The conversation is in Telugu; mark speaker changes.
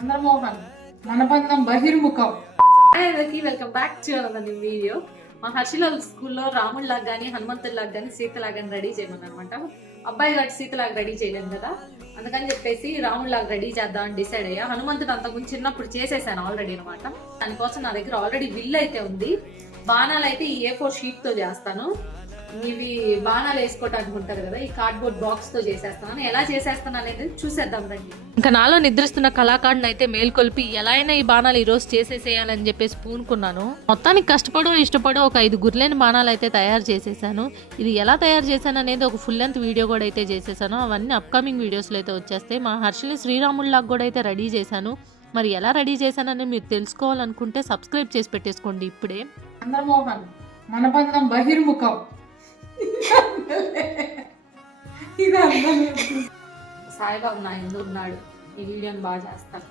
Speaker 1: చంద్రమోహన్ మనబంధం బహిర్ముఖం.
Speaker 2: Welcome back to our video మా హర్షిలాల్ స్కూల్లో రాముడిలాగా కానీ హనుమంతుడిలాగా కానీ సీతలాగా రెడీ చేయమని అనమాట అబ్బాయి గారు సీతలాగా రెడీ చేయలేము కదా? అందుకని చెప్పేసి రాముడిలాగా రెడీ చేద్దాం అని డిసైడ్ అయ్యా. హనుమంతుడు అంతకుముందు చిన్నప్పుడు చేసేసాను ఆల్రెడీ అనమాట దానికోసం నా దగ్గర ఆల్రెడీ విల్ అయితే ఉంది. బాణాలు అయితే ఈ ఏ ఫోర్ షీట్తో చేస్తాను. ఇవి బాణాలు వేసుకోవటానికి ఉంటారు కదా ఈ కార్డ్బోర్డ్ బాక్స్తో చేసేస్తాను. ఎలా చేసేస్తాను అనేది చూసేద్దాం రండి. ఇంకా నాలో నిద్రిస్తున్న కళాకారుని అయితే మేల్కొల్పి ఎలా అయినా ఈ బాణాలు ఈ రోజు చేసేసేయాలని చెప్పేసి పూనుకున్నాను. మొత్తానికి కష్టపడో ఇష్టపడో ఒక ఐదు గుర్లేని బాణాలు అయితే తయారు చేసేసాను. ఇది ఎలా తయారు చేశాను అనేది ఒక ఫుల్ లెంత్ వీడియో కూడా అయితే చేసేసాను. అవన్నీ అప్కమింగ్ వీడియోస్లో అయితే వచ్చేస్తాయి మా హర్షిని శ్రీరాముల్లాగా కూడా అయితే రెడీ చేశాను. మరి ఎలా రెడీ చేశానని మీరు తెలుసుకోవాలనుకుంటే సబ్స్క్రైబ్ చేసి పెట్టేసుకోండి ఇప్పుడే.
Speaker 1: చంద్రమోహన్ మనబంధం బహిర్ముఖం. ఇది అర్థం
Speaker 2: సాయిబాబు నా ఎందు ఉన్నాడు? ఈ వీడియోని బాగా చేస్తాను.